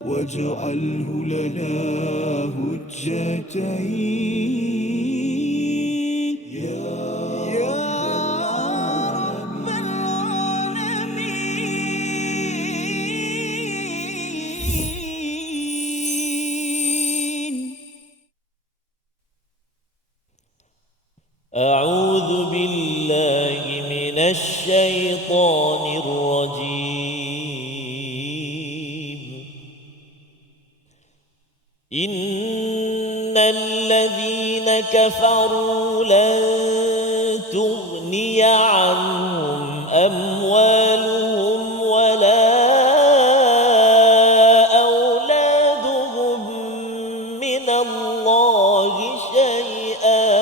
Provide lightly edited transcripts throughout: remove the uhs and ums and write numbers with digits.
واجعله لنا هجتين يا رب العالمين. أعوذ بالله من الشيطان الرجيم. إن الذين كفروا لن تغني عنهم أموالهم ولا أولادهم من الله شيئا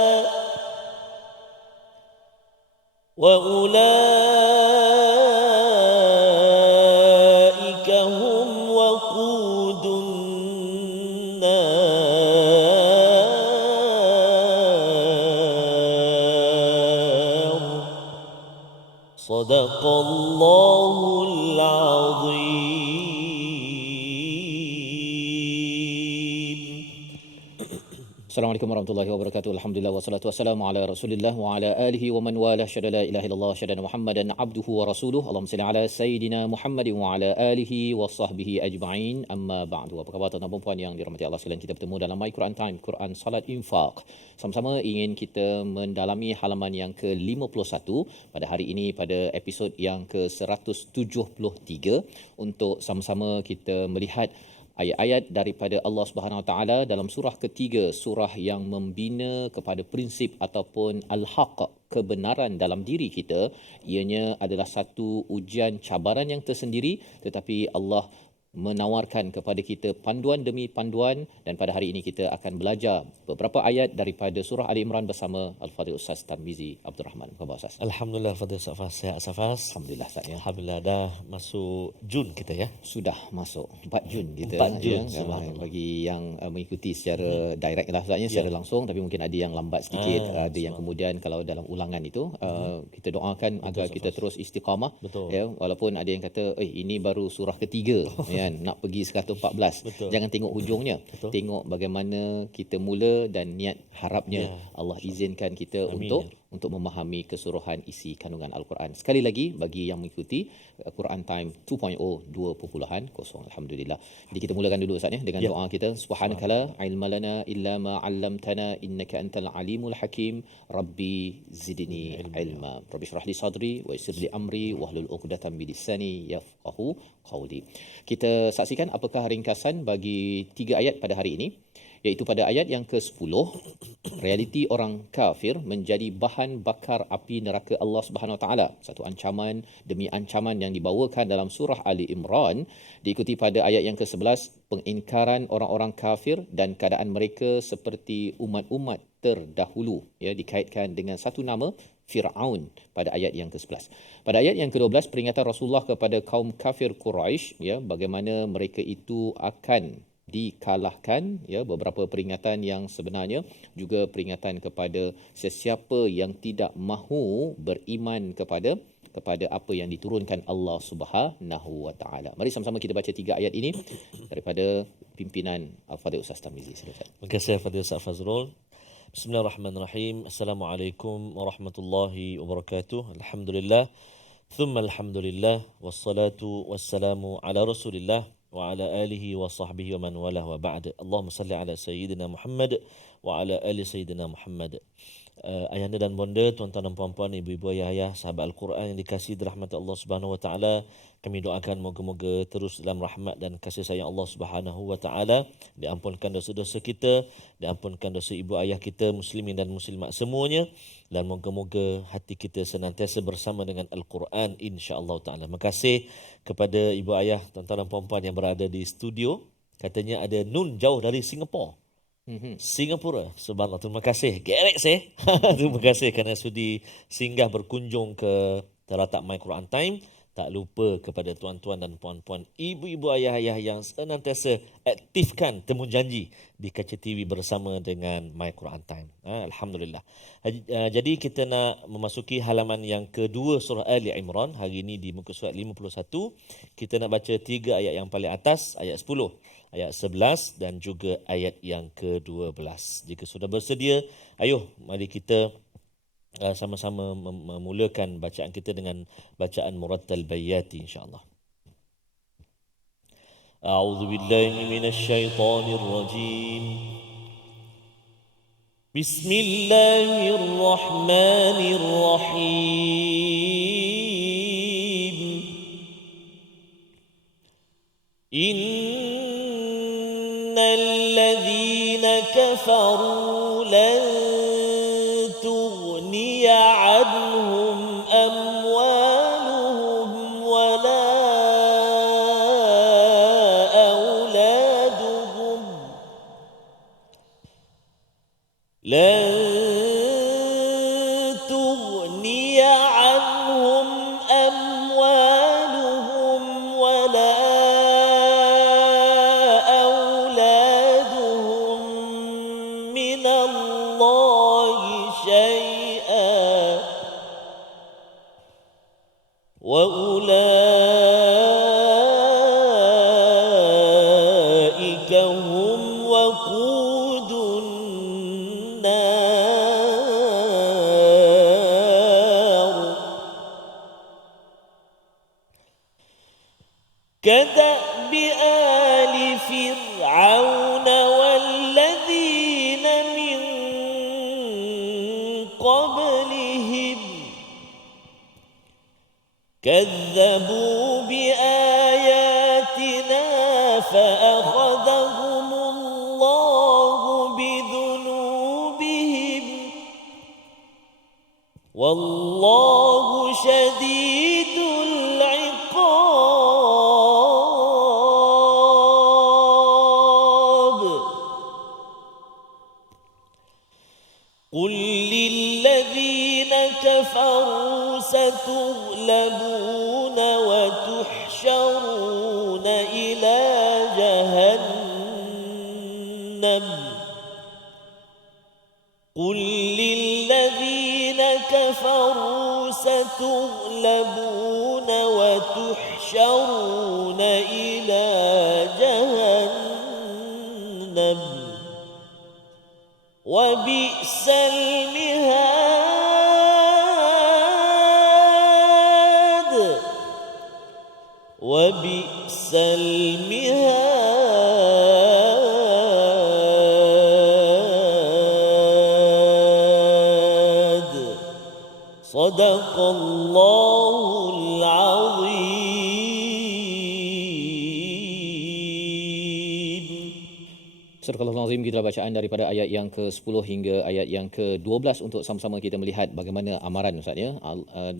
وأولئك هم وقود النار. صدق الله العظيم. Assalamualaikum warahmatullahi wabarakatuh. Alhamdulillah wassalatu wassalamu ala Rasulillah wa ala alihi wa man wala. Syada la ilaha illallah, syada Muhammadan abduhu wa rasuluh. Allahumma salli ala sayidina Muhammadin wa ala alihi wa sahbihi ajma'in. Amma ba'du. Apa khabar tuan-tuan dan puan yang dirahmati Allah sekalian? Kita bertemu dalam My Quran Time, Quran Salat Infaq. Sama-sama ingin kita mendalami halaman yang ke-51 pada hari ini, pada episod yang ke-173, untuk sama-sama kita melihat ayat-ayat daripada Allah Subhanahu Wa Taala dalam surah ketiga, surah yang membina kepada prinsip ataupun al-haq, kebenaran dalam diri kita. Ianya adalah satu ujian cabaran yang tersendiri, tetapi Allah menawarkan kepada kita panduan demi panduan, dan pada hari ini kita akan belajar beberapa ayat daripada surah Ali Imran bersama Al-Fadhil Ustaz Tarmizi Abdul Rahman. Khabar Ustaz? Alhamdulillah Fadil Safas, sihat Safas. Alhamdulillah Ustaz ya. Alhamdulillah dah masuk Jun kita ya. Sudah masuk 4 Jun kita 4 Jun, ya. subhanallah. Bagi yang mengikuti secara direct lah Ustaz ya, secara langsung, tapi mungkin ada yang lambat sedikit, ada yang kemudian kalau dalam ulangan itu kita doakan agar kita terus istiqamah. Betul. Ya, walaupun ada yang kata ini baru surah ketiga kan, nak pergi 114. Betul. Jangan tengok hujungnya. Betul. Tengok bagaimana kita mula dan niat harapnya Allah izinkan kita Amin, untuk memahami keseluruhan isi kandungan Al-Quran. Sekali lagi bagi yang mengikuti Quran Time 2.0 2.0, alhamdulillah. Jadi kita mulakan dulu Ustaz ya dengan doa kita. Subhanakala ilma lana illa ma 'allamtana innaka antal alimul hakim. Rabbi zidni ilma. Rabbi shrah li sadri wa yassir li amri wahlul 'uqdatam min lisani yafqahu qawli. Kita saksikan apakah ringkasan bagi 3 ayat pada hari ini, iaitu pada ayat yang ke-10, realiti orang kafir menjadi bahan bakar api neraka Allah Subhanahu Wa Taala. Satu ancaman demi ancaman yang dibawakan dalam surah Ali Imran. Diikuti pada ayat yang ke-11, pengingkaran orang-orang kafir dan keadaan mereka seperti umat-umat terdahulu, ya, dikaitkan dengan satu nama, Fir'aun, pada ayat yang ke-11. Pada ayat yang ke-12, peringatan Rasulullah kepada kaum kafir Quraisy, ya, bagaimana mereka itu akan dikalahkan, ya, beberapa peringatan yang sebenarnya juga peringatan kepada sesiapa yang tidak mahu beriman kepada apa yang diturunkan Allah Subhanahu Wa Taala. Mari sama-sama kita baca 3 ayat ini daripada pimpinan Al-Fadhil Ustaz Tarmizi. Silakan. Terima kasih Fadil Ustaz Fazrul. Bismillahirrahmanirrahim. Assalamualaikum warahmatullahi wabarakatuh. Alhamdulillah. Thumma alhamdulillah. Wassalatu wassalamu ala Rasulillah wa ala alihi wa sahbihi wa man walah wa ba'd. Allahumma salli ala Sayyidina Muhammad wa ala ali Sayyidina Muhammad. Ayahanda dan bonda, tuan-tuan dan puan-puan, ibu-ibu, ayah-ayah, sahabat Al-Quran yang dikasihi dirahmati Allah Subhanahu Wa Taala, kami doakan moga-moga terus dalam rahmat dan kasih sayang Allah Subhanahu Wa Taala, diampunkan dosa-dosa kita, diampunkan dosa ibu ayah kita, muslimin dan muslimat semuanya, dan moga-moga hati kita senantiasa bersama dengan Al-Quran insya-Allah Taala. Terima kasih kepada ibu ayah, tuan-tuan dan puan-puan yang berada di studio. Katanya ada Nun jauh dari Singapura. Singapura, subhanallah, terima kasih Gerek saya. Terima kasih kerana sudi singgah berkunjung ke teratak My Quran Time, tak lupa kepada tuan-tuan dan puan-puan, ibu-ibu ayah-ayah yang senantiasa aktifkan temu janji di kaca TV bersama dengan My Quran Time. Alhamdulillah. Jadi kita nak memasuki halaman yang kedua surah Ali Imran. Hari ini di muka surat 51. Kita nak baca 3 ayat yang paling atas, ayat 10, ayat 11 dan juga ayat yang ke-12. Jika sudah bersedia, ayuh mari kita sama-sama memulakan bacaan kita dengan bacaan Murattal Bayyati insya-Allah. A'udzu billahi minasyaitonir rajim. Bismillahirrahmanirrahim. Innal ladzina kafaru lan عنهم أموالهم ولا أولادهم لن تغني عنهم أموالهم ولا أولادهم من الله شيئا وأولئك هم وقود النار كدأب آل فرعون والذين من قبلهم كذبوا بآياتنا فأخذهم الله بذنوبهم والله شديد العقاب قل للذين كفروا ستغلبون وتحشرون إلى جهنم قل للذين كفروا ستغلبون وتحشرون إلى جهنم وبئس المهاد وبئس المهاد صدق الله العظيم. Surah Al-Azim, kita bacaan daripada ayat yang ke-10 hingga ayat yang ke-12 untuk sama-sama kita melihat bagaimana amaran Ustaz ya,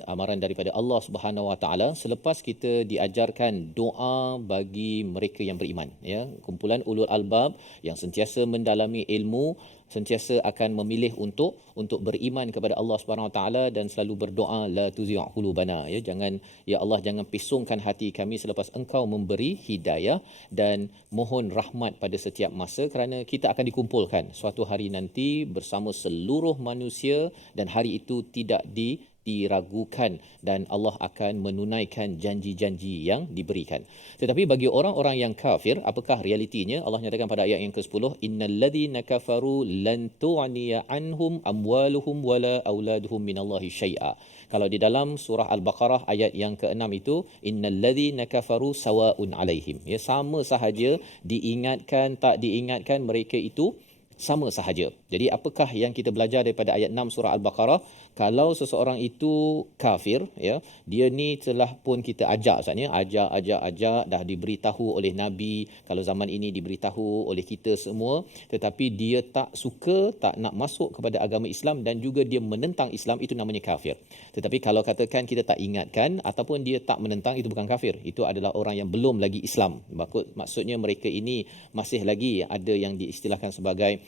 amaran daripada Allah Subhanahu Wa Taala selepas kita diajarkan doa bagi mereka yang beriman ya, kumpulan ulul albab yang sentiasa mendalami ilmu, sentiasa akan memilih untuk beriman kepada Allah Subhanahu Wa Taala dan selalu berdoa la tuzigh qulubana ya, jangan ya Allah jangan pisungkan hati kami selepas Engkau memberi hidayah, dan mohon rahmat pada setiap masa kerana kita akan dikumpulkan suatu hari nanti bersama seluruh manusia dan hari itu tidak diragukan dan Allah akan menunaikan janji-janji yang diberikan. Tetapi bagi orang-orang yang kafir, apakah realitinya? Allah nyatakan pada ayat yang ke-10, innalladzina kafaru lan tu'niya anhum amwaluhum wala auladuhum minallahi syai'a. Kalau di dalam surah Al-Baqarah ayat yang ke-6 itu, innalladzina kafaru sawaun alaihim. Ya, sama sahaja diingatkan tak diingatkan mereka itu sama sahaja. Jadi apakah yang kita belajar daripada ayat 6 surah Al-Baqarah? Kalau seseorang itu kafir ya, dia ni telah pun kita ajak Ustaz ya, ajak dah diberitahu oleh Nabi, kalau zaman ini diberitahu oleh kita semua, tetapi dia tak suka, tak nak masuk kepada agama Islam dan juga dia menentang Islam, itu namanya kafir. Tetapi kalau katakan kita tak ingatkan ataupun dia tak menentang, itu bukan kafir, itu adalah orang yang belum lagi Islam. Maksudnya mereka ini masih lagi ada yang diistilahkan sebagai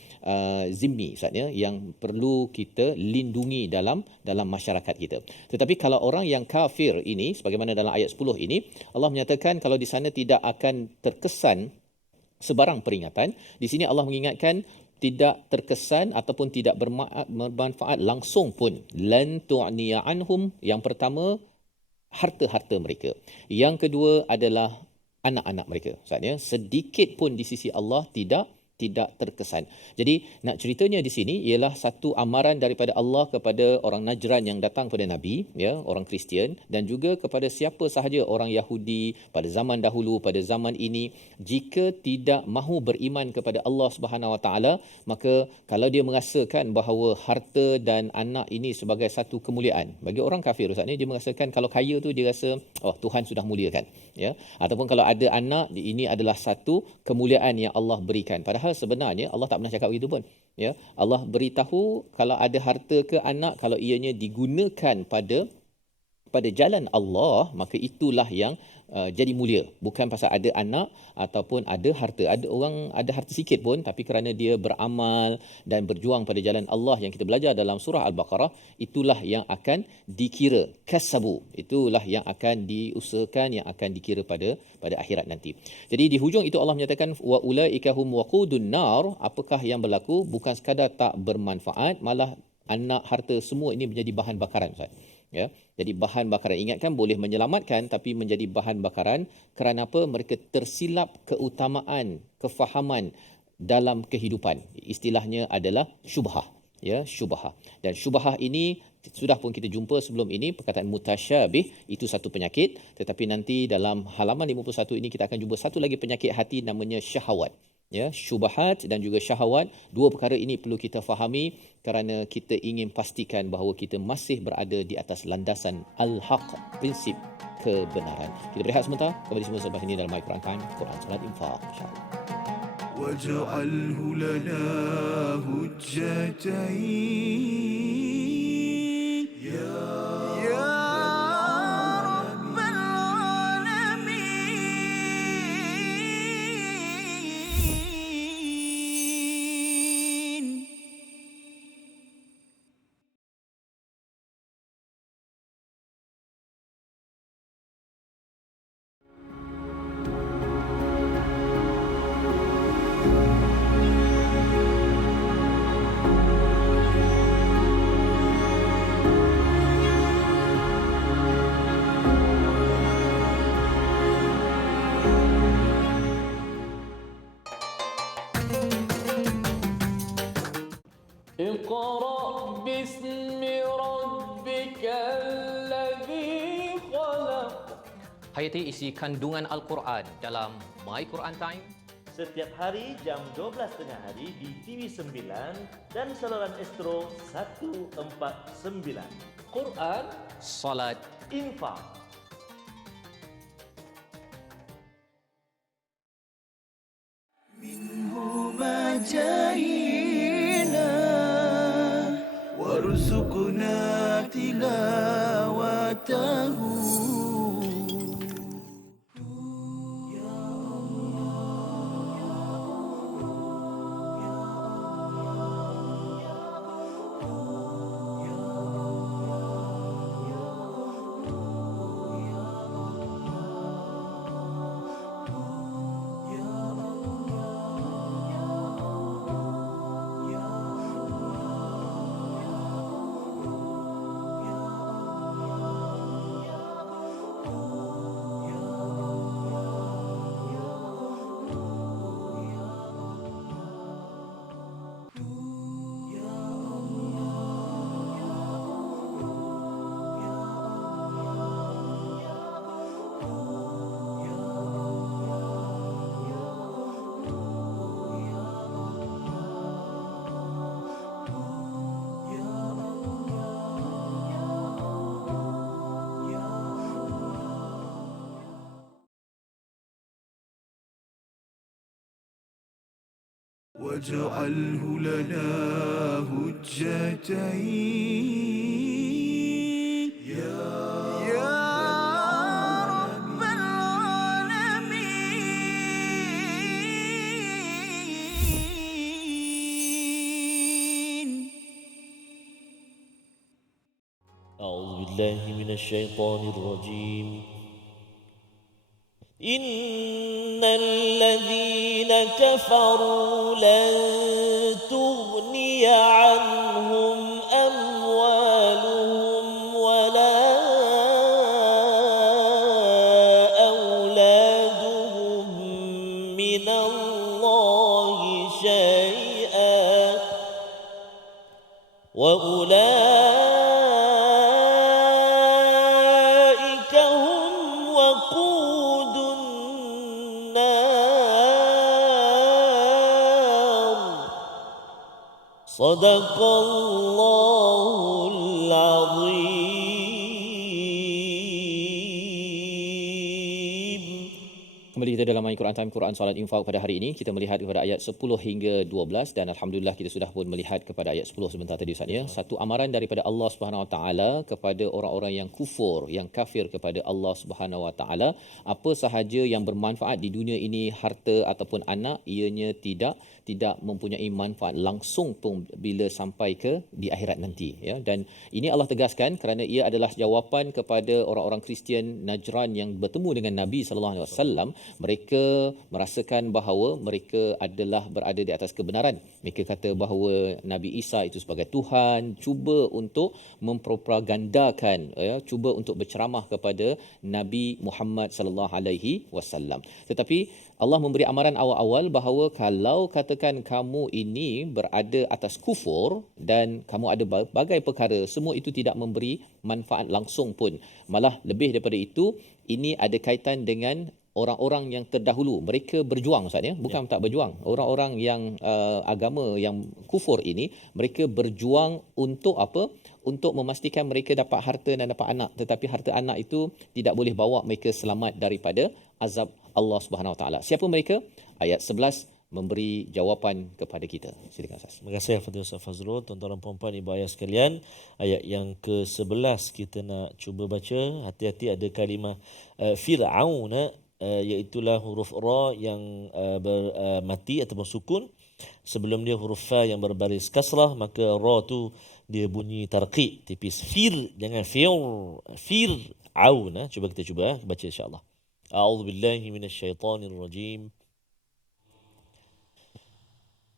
zimmi Ustaz ya, yang perlu kita lindungi dalam dalam masyarakat kita. Tetapi kalau orang yang kafir ini, sebagaimana dalam ayat 10 ini, Allah menyatakan kalau di sana tidak akan terkesan sebarang peringatan. Di sini Allah mengingatkan tidak terkesan ataupun tidak bermanfaat langsung pun. Lan tu'niya anhum, yang pertama harta-harta mereka. Yang kedua adalah anak-anak mereka. Maksudnya sedikit pun di sisi Allah tidak terkesan. Jadi nak ceritanya di sini ialah satu amaran daripada Allah kepada orang Najran yang datang kepada Nabi, ya, orang Kristian, dan juga kepada siapa sahaja orang Yahudi pada zaman dahulu, pada zaman ini, jika tidak mahu beriman kepada Allah Subhanahu Wa Taala, maka kalau dia merasakan bahawa harta dan anak ini sebagai satu kemuliaan, bagi orang kafir Ustaz ni, dia merasakan kalau kaya tu dia rasa Tuhan sudah muliakan, ya, ataupun kalau ada anak, ini adalah satu kemuliaan yang Allah berikan. Padahal sebenarnya Allah tak pernah cakap begitu pun, ya. Allah beritahu kalau ada harta ke anak, kalau ianya digunakan pada jalan Allah, maka itulah yang jadi mulia. Bukan pasal ada anak ataupun ada harta. Ada orang ada harta sikit pun, tapi kerana dia beramal dan berjuang pada jalan Allah yang kita belajar dalam surah Al-Baqarah, itulah yang akan dikira kasabu. Itulah yang akan diusahakan, yang akan dikira pada akhirat nanti. Jadi di hujung itu Allah menyatakan wa ulaika hum waqudun nar. Apakah yang berlaku? Bukan sekadar tak bermanfaat, malah anak, harta, semua ini menjadi bahan bakaran, Ustaz. Ya, jadi bahan bakaran. Ingatkan, boleh menyelamatkan tapi menjadi bahan bakaran. Kerana apa? Mereka tersilap keutamaan, kefahaman dalam kehidupan. Istilahnya adalah syubhah, ya, syubhah. Dan syubhah ini sudah pun kita jumpa sebelum ini, perkataan mutasyabih itu satu penyakit, tetapi nanti dalam halaman 51 ini kita akan jumpa satu lagi penyakit hati, namanya syahwat. Ya, syubhat dan juga syahwat, dua perkara ini perlu kita fahami kerana kita ingin pastikan bahawa kita masih berada di atas landasan al-haq, prinsip kebenaran. Kita berehat sebentar, kembali semua selepas ini dalam Al-Quran Time, Quran Salat Infaq, insya-Allah. Waj'alhu lana hujjatain ya اقرأ باسم ربك الذي خلق. Hayati isi kandungan Al-Quran dalam My Quran Time. Setiap hari jam 12.30 hari di TV9 dan saluran Astro 149. Quran, Salat, Infak. منهما جاهنا وارزقنا تلاوته واجعله لنا هجتين يا رب العالمين. بالله من الشيطان الرجيم إن الذين كفروا لن تغني عنهم أموالهم ولا أولادهم من الله شيئا وأولئك هم وقود النار صدق الله العظيم. Kembali kita dalam Al-Quran Time, Quran Salat Infak pada hari ini. Kita melihat kepada ayat 10 hingga 12 dan Alhamdulillah kita sudah pun melihat kepada ayat 10 sebentar tadi Ustaz ya. Satu amaran daripada Allah Subhanahu Wa Taala kepada orang-orang yang kufur, yang kafir kepada Allah Subhanahu Wa Taala. Apa sahaja yang bermanfaat di dunia ini, harta ataupun anak, ianya tidak mempunyai manfaat langsung pun bila sampai ke di akhirat nanti ya. Dan ini Allah tegaskan kerana ia adalah jawapan kepada orang-orang Kristian Najran yang bertemu dengan Nabi sallallahu alaihi wasallam. Mereka merasakan bahawa mereka adalah berada di atas kebenaran. Mereka kata bahawa Nabi Isa itu sebagai Tuhan, cuba untuk mempropagandakan ya, cuba untuk berceramah kepada Nabi Muhammad sallallahu alaihi wasallam. Tetapi Allah memberi amaran awal-awal bahawa kalau katakan kamu ini berada atas kufur dan kamu ada berbagai perkara, semua itu tidak memberi manfaat langsung pun. Malah lebih daripada itu, ini ada kaitan dengan orang-orang yang terdahulu. Mereka berjuang Ustaz ya, bukan tak berjuang. Orang-orang yang agama yang kufur ini, mereka berjuang untuk apa? Untuk memastikan mereka dapat harta dan dapat anak, tetapi harta anak itu tidak boleh bawa mereka selamat daripada azab Allah Subhanahu Wa Taala. Siapa mereka? Ayat 11 memberi jawapan kepada kita. Silakan Ustaz. Terima kasih Fadil Ustaz Fazrul. Tuan-tuan dan puan-puan, ibu ayah sekalian, ayat yang ke-11 kita nak cuba baca. Hati-hati ada kalimah Fir'aun, iaitulah huruf ra yang mati ataupun sukun. Sebelum dia huruf fa yang berbaris kasrah, maka ra tu dia bunyi tarqiq tipis. Jangan Fir'aun. Cuba kita baca insya-Allah. A'udzubillahi minasyaitonirrajim.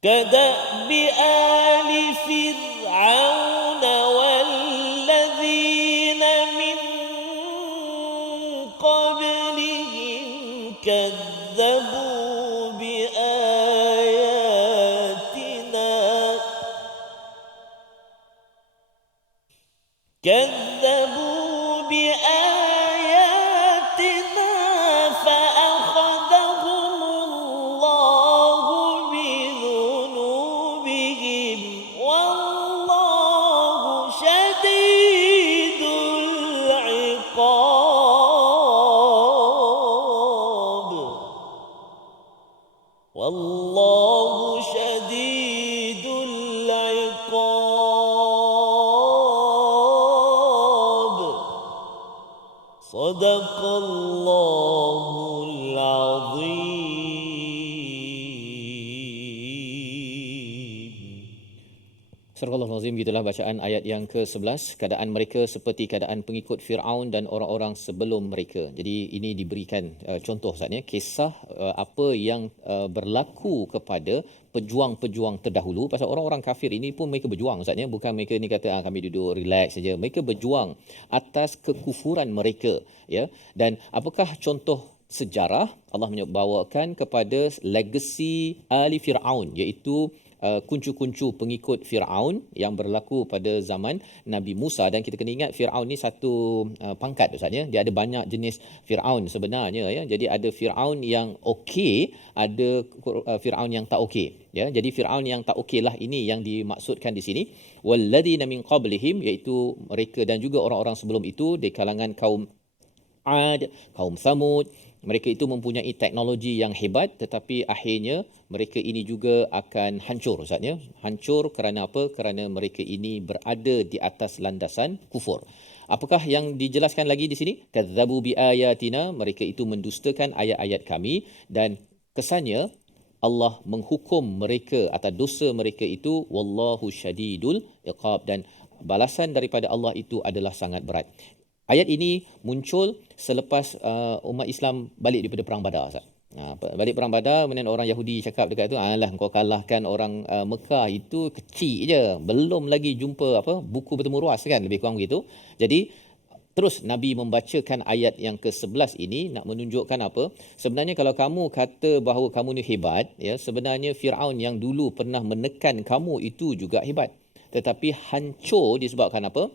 كدأب آل فرعون والذين من قبلهم كذبوا بآياتنا فأخذهم الله بذنوبهم والله شديد العقاب والله شديد العقاب صدق الله العظيم. Surah Al-Azim, gitulah bacaan ayat yang ke-11. Keadaan mereka seperti keadaan pengikut Firaun dan orang-orang sebelum mereka. Jadi ini diberikan contoh Ustaz ya, kisah apa yang berlaku kepada pejuang-pejuang terdahulu. Pasal orang-orang kafir ini pun mereka berjuang Ustaz ya, bukan mereka ni kata kami duduk relax saja. Mereka berjuang atas kekufuran mereka ya. Dan apakah contoh sejarah? Allah membawakan kepada legasi Ali Firaun, iaitu kuncu-kuncu pengikut Firaun yang berlaku pada zaman Nabi Musa. Dan kita kena ingat Firaun ni satu pangkat Ustaz ya. Dia ada banyak jenis Firaun sebenarnya ya. Jadi ada Firaun yang okey, ada Firaun yang tak okey ya. Jadi Firaun yang tak okey lah ini yang dimaksudkan di sini. Walladzina min qablihim, iaitu mereka dan juga orang-orang sebelum itu di kalangan kaum Ad, kaum Thamud. Mereka itu mempunyai teknologi yang hebat, tetapi akhirnya mereka ini juga akan hancur Ustaz ya. Hancur kerana apa? Kerana mereka ini berada di atas landasan kufur. Apakah yang dijelaskan lagi di sini? Kadzabu bi ayatina, mereka itu mendustakan ayat-ayat kami, dan kesannya Allah menghukum mereka atas dosa mereka itu, wallahu syadidul iqab, dan balasan daripada Allah itu adalah sangat berat. Ayat ini muncul selepas umat Islam balik daripada perang Badar, Ustaz. Balik perang Badar, kemudian orang Yahudi cakap dekat tu, alah kau kalahkan orang Mekah itu kecil je, belum lagi jumpa buku bertemu ruas kan, lebih kurang begitu. Jadi terus Nabi membacakan ayat yang ke-11 ini nak menunjukkan apa? Sebenarnya kalau kamu kata bahawa kamu ni hebat, ya, sebenarnya Firaun yang dulu pernah menekan kamu itu juga hebat. Tetapi hancur disebabkan apa?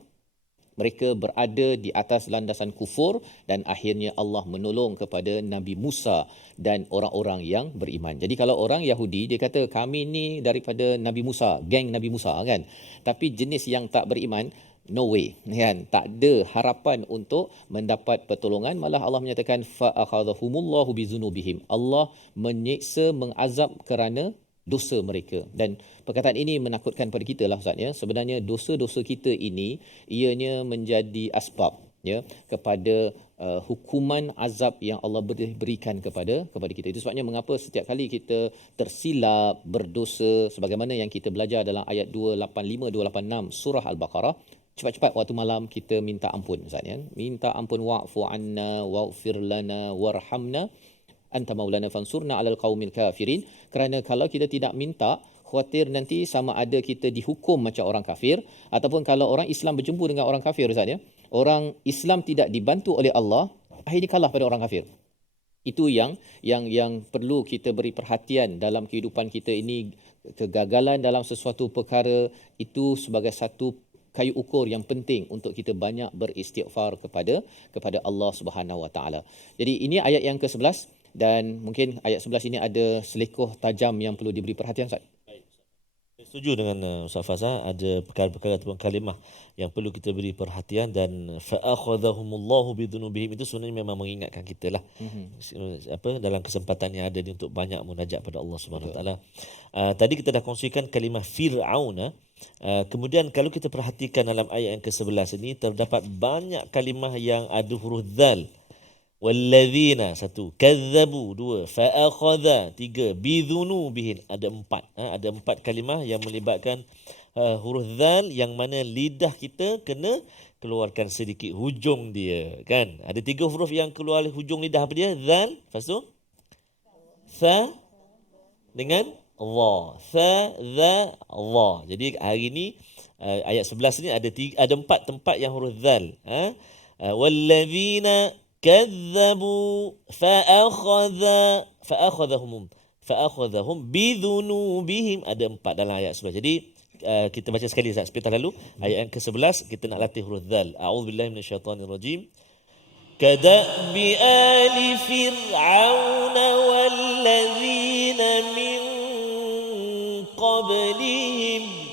Mereka berada di atas landasan kufur dan akhirnya Allah menolong kepada Nabi Musa dan orang-orang yang beriman. Jadi kalau orang Yahudi dia kata kami ni daripada Nabi Musa, geng Nabi Musa kan. Tapi jenis yang tak beriman, no way kan, tak ada harapan untuk mendapat pertolongan. Malah Allah menyatakan fa akhadhahumullahu bizunubihim, Allah menyiksa, mengazab kerana dosa mereka. Dan perkataan ini menakutkan pada kita lah Ustaz ya. Sebenarnya dosa-dosa kita ini ianya menjadi asbab ya kepada hukuman azab yang Allah berikan kepada kita. Itu sebabnya mengapa setiap kali kita tersilap berdosa, sebagaimana yang kita belajar dalam ayat 285 286 surah Al-Baqarah, cepat-cepat waktu malam kita minta ampun Ustaz ya. Minta ampun, wa'fu anna waghfir lana warhamna anta maulana fansurna 'alal qaumil kafirin. Kerana kalau kita tidak minta, khawatir nanti sama ada kita dihukum macam orang kafir, ataupun kalau orang Islam berjumpa dengan orang kafir Ustaz ya, orang Islam tidak dibantu oleh Allah, akhirnya kalah pada orang kafir. Itu yang perlu kita beri perhatian dalam kehidupan kita ini. Kegagalan dalam sesuatu perkara itu sebagai satu kayu ukur yang penting untuk kita banyak beristighfar kepada Allah Subhanahu Wa Taala. Jadi ini ayat yang ke-11 dan mungkin ayat 11 ini ada selekoh tajam yang perlu diberi perhatian Ustaz. Setuju dengan Ustaz Fazal, ada perkara-perkara ataupun kalimah yang perlu kita beri perhatian, dan fa'akhadhahumullahu bidhunubihim itu sebenarnya memang mengingatkan kita lah dalam kesempatan yang ada ni untuk banyak munajat pada Allah Subhanahu Wa Taala. Tadi kita dah kongsikan kalimah Fir'aun. Kemudian kalau kita perhatikan dalam ayat yang ke-11 ini terdapat banyak kalimah yang ada huruf dzal. Walladzina, satu, kadzabu, dua, fa'akhadha, tiga, bidhunubihim, ada empat. Ada empat kalimah yang melibatkan huruf dzal, yang mana lidah kita kena keluarkan sedikit hujung dia kan. Ada tiga huruf yang keluar hujung lidah, apa dia? Dzal, lepas tu tha dengan Allah. Tha, dha, Allah. Jadi hari ni ayat 11 ni ada empat tempat yang huruf dzal. Walladzina kadzabu fa'akhadhahum bidhunubihim, ada empat dalam ayat 11. Jadi kita baca sekali Ustaz, seperti lalu ayat yang ke-11 kita nak latih huruf dzal. A'udzubillahi minasyaitonirrajim. Kadabi ali fir'aun walladzina min qablihim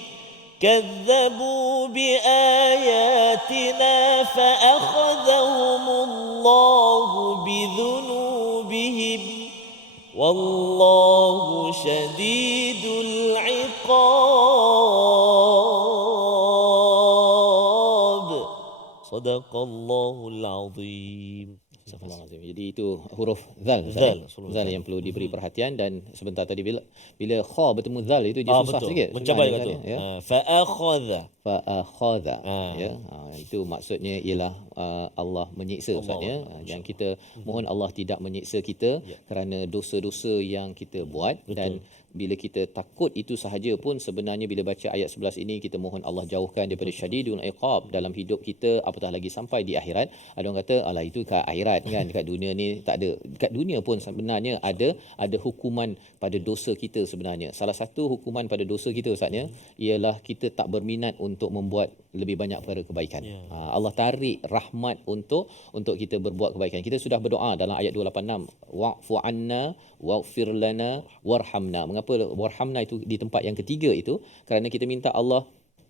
كذبوا بآياتنا فأخذهم الله بذنوبهم والله شديد العقاب صدق الله العظيم. Jadi itu huruf zal, zal yang perlu diberi perhatian. Dan sebentar tadi bila kha bertemu zal itu dia susah betul. sikit. Mencapai kata ya. Fa'akhadha. Ya. Itu maksudnya ialah Allah menyiksa Ustaz ya. Yang kita mohon Allah tidak menyiksa kita kerana dosa-dosa yang kita buat. Betul. Dan bila kita takut itu sahaja pun sebenarnya bila baca ayat 11 ini kita mohon Allah jauhkan daripada syadidul iqab dalam hidup kita, apatah lagi sampai di akhirat. Ada orang kata alah itu kat akhirat kan, dekat dunia ni tak ada. Dekat dunia pun sebenarnya ada hukuman pada dosa kita sebenarnya. Salah satu hukuman pada dosa kita Ustaz ya ialah kita tak berminat untuk membuat lebih banyak perkara kebaikan. Allah tarik rahmat untuk kita berbuat kebaikan. Kita sudah berdoa dalam ayat 286, wa'fu anna waghfir lana warhamna. Mengapa warhamna itu di tempat yang ketiga itu? Kerana kita minta Allah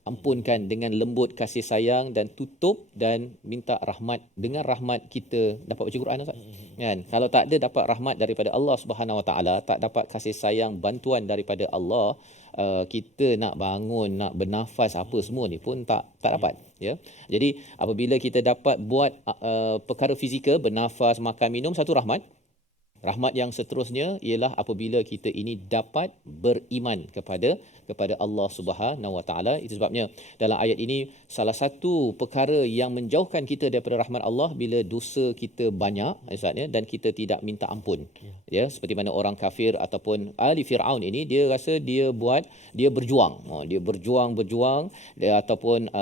ampunkan dengan lembut kasih sayang dan tutup, dan minta rahmat. Dengan rahmat kita dapat baca Quran Ustaz. Kan? Kalau tak ada dapat rahmat daripada Allah Subhanahu Wa Taala, tak dapat kasih sayang bantuan daripada Allah, kita nak bangun, nak bernafas apa semua ni pun tak dapat ya. Jadi apabila kita dapat buat perkara fizikal, bernafas, makan, minum, satu rahmat. Rahmat yang seterusnya ialah apabila kita ini dapat beriman kepada Allah Subhanahu Wa Taala. Itu sebabnya dalam ayat ini salah satu perkara yang menjauhkan kita daripada rahmat Allah bila dosa kita banyak Ustaz, dan kita tidak minta ampun. Ya, seperti mana orang kafir ataupun ahli Firaun ini, dia rasa dia berjuang. Dia berjuang dia, ataupun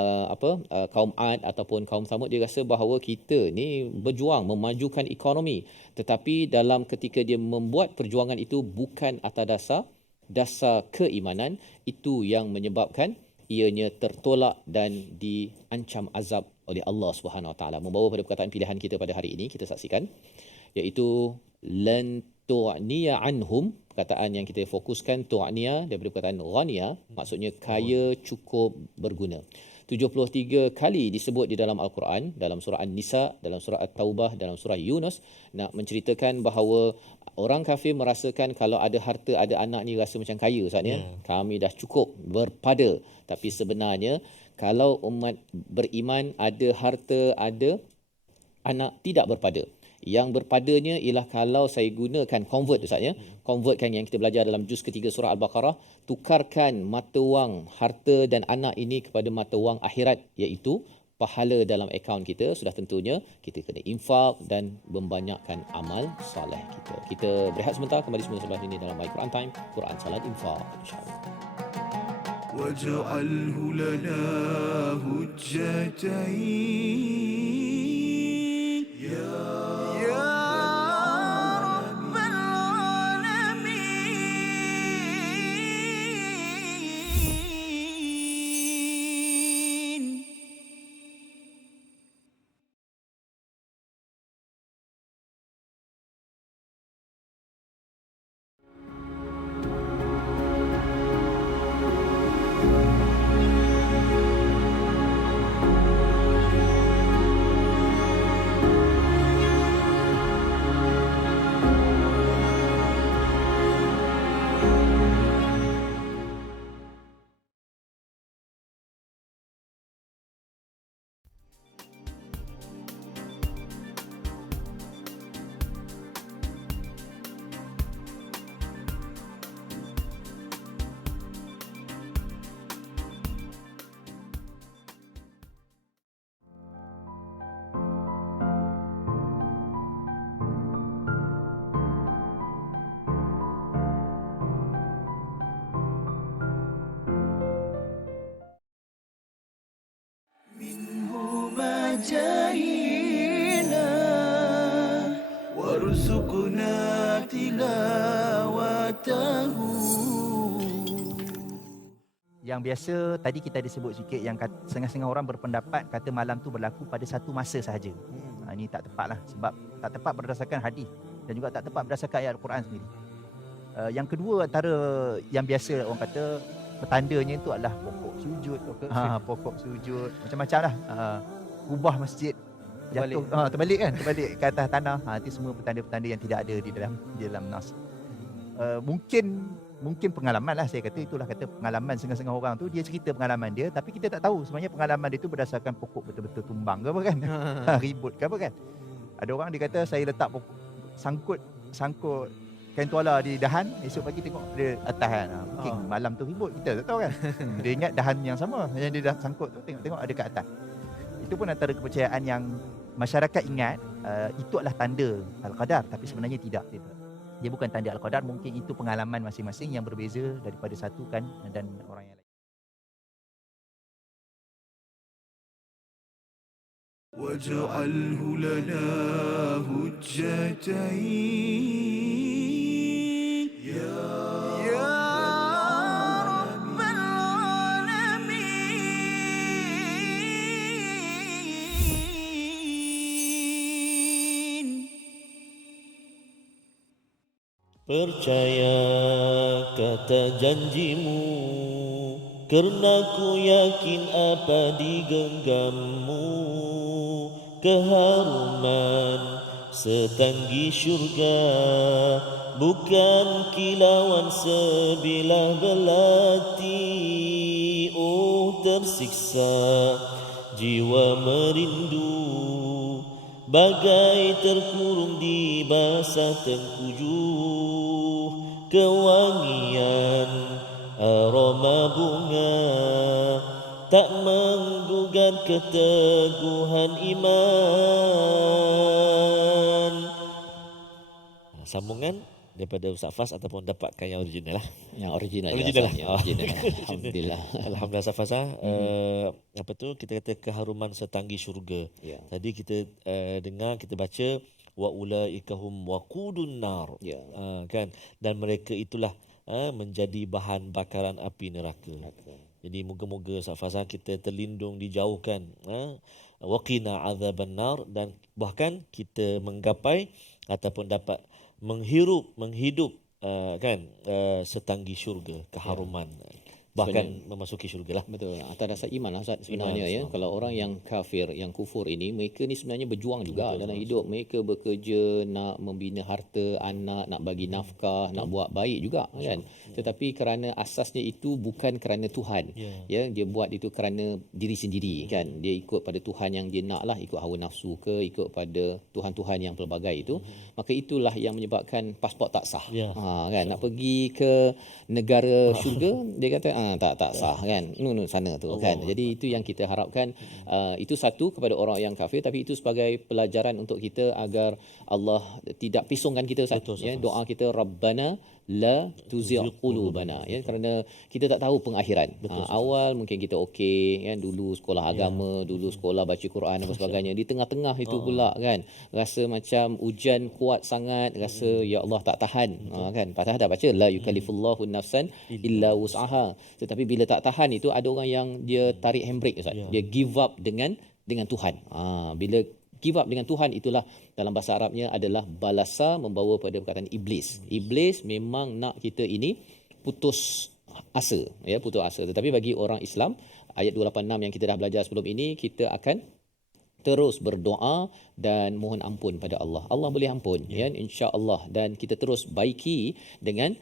kaum Ad ataupun kaum Samud, dia rasa bahawa kita ni berjuang memajukan ekonomi, tetapi dalam ketika dia membuat perjuangan itu bukan atas dasar keimanan, itu yang menyebabkan ianya tertolak dan diancam azab oleh Allah Subhanahu Wa Taala. Membawa pada perkataan pilihan kita pada hari ini, kita saksikan, iaitu lan tu'niya anhum. Perkataan yang kita fokuskan tu'niya daripada perkataan ghaniya, maksudnya kaya, cukup, berguna. 73 kali disebut di dalam Al-Quran, dalam surah An-Nisa, dalam surah At-Taubah, dalam surah Yunus, nak menceritakan bahawa orang kafir merasakan kalau ada harta, ada anak ni rasa macam kaya Ustaz ya. Kami dah cukup berpada. Tapi sebenarnya kalau umat beriman ada harta, ada anak, tidak berpada. Yang berpadanya ialah kalau saya gunakan convert Ustaz ya. Convertkan yang kita belajar dalam juz ketiga surah Al-Baqarah, tukarkan mata wang harta dan anak ini kepada mata wang akhirat, iaitu pahala dalam akaun kita. Sudah tentunya kita kena infak dan membanyakkan amal soleh kita. Kita berehat sebentar, kembali semula sebelah ini dalam My Quran Time, Quran Salat Infak, insya-Allah. واجعله لنا هجتين يا رب العالمين. جاهنا وارزقنا تلاوته. Yang biasa tadi kita ada sebut sikit yang setengah-setengah orang berpendapat kata malam tu berlaku pada satu masa sahaja. Ini tak tepat lah, sebab tak tepat berdasarkan hadis dan juga tak tepat berdasarkan ayat Al-Quran sendiri. Yang kedua, antara yang biasa orang kata petandanya itu adalah pokok sujud, pokok sujud, macam-macam lah. Kubah masjid jatuh, terbalik ke atas tanah. Itu semua petanda-petanda yang tidak ada di dalam nas. Mungkin pengalaman lah, saya kata itulah kata pengalaman setengah-setengah orang tu, dia cerita pengalaman dia, tapi kita tak tahu sebenarnya pengalaman dia tu berdasarkan pokok betul-betul tumbang ke apa kan. Ribut ke apa kan. Ada orang dia kata saya letak pokok, sangkut kain tuala di dahan, esok pagi tengok dia atas kan. Mungkin malam tu ribut, kita tak tahu kan. Dia ingat dahan yang sama yang dia dah sangkut tu, tengok ada kat atas. Itu pun antara kepercayaan yang masyarakat ingat itu adalah tanda Al-Qadar, tapi sebenarnya tidak. Dia bukan tanda Al-Qadar, mungkin itu pengalaman masing-masing yang berbeza daripada satu kan dan orang yang lain. واجعله لنا هجتين يا رب العالمين. Percaya kata janjimu, kerana ku yakin apa di genggammu. Keharuman setanggi syurga, bukan kilauan sebilah belati. Oh tersiksa jiwa merindu, bagai terkurung di basah tengkujuh, kewangian aroma bunga tak menggugat keteguhan iman. Sambungan daripada Ustaz Fas ataupun dapatkan yang original lah. Yang original. Original lah. Original. Alhamdulillah. Alhamdulillah Ustaz Fas. Apa tu kita kata keharuman setanggi syurga. Ya. Tadi kita dengar, kita baca wa ulaika hum waqudun nar. Ya. Kan, dan mereka itulah menjadi bahan bakaran api neraka. Jadi moga-moga Ustaz Fas kita terlindung, dijauhkan waqina azaban nar, dan bahkan kita menggapai ataupun dapat menghidup setanggi syurga, keharuman, bahkan memasuki syurga lah. Betul. Atas dasar iman lah Ustaz sebenarnya ya. Kalau orang yang kafir, yang kufur ini, mereka ni sebenarnya berjuang juga dalam hidup. Mereka bekerja nak membina harta anak, nak bagi nafkah, nak buat baik juga kan. Tetapi kerana asasnya itu bukan kerana Tuhan. Ya, dia buat itu kerana diri sendiri kan. Dia ikut pada Tuhan yang dia nak lah, ikut hawa nafsu ke, ikut pada tuhan-tuhan yang pelbagai itu. Maka itulah yang menyebabkan pasport tak sah. Kan, nak pergi ke negara syurga dia kata tak sah kan. Sana tu kan. Jadi itu yang kita harapkan. Itu satu kepada orang yang kafir, tapi itu sebagai pelajaran untuk kita agar Allah tidak pisongkan kita. Ya, doa kita Rabbana la tuzigh qulubana, ya, kerana kita tak tahu pengakhiran. Awal mungkin kita okey kan, dulu sekolah agama, dulu sekolah baca Quran dan sebagainya. Di tengah-tengah itu pula kan rasa macam hujan kuat sangat, rasa ya Allah tak tahan kan. Padahal dah baca la yukallifullahu nafsan illa wus'aha. Tetapi bila tak tahan itu ada orang yang dia tarik handbrake Ustaz. Dia give up dengan Tuhan. Bila give up dengan Tuhan, itulah dalam bahasa Arabnya adalah balasa, membawa pada perkataan iblis. Iblis memang nak kita ini putus asa, ya, putus asa. Tetapi bagi orang Islam, ayat 286 yang kita dah belajar sebelum ini, kita akan terus berdoa dan mohon ampun pada Allah. Allah boleh ampun, ya, insya-Allah, dan kita terus baiki dengan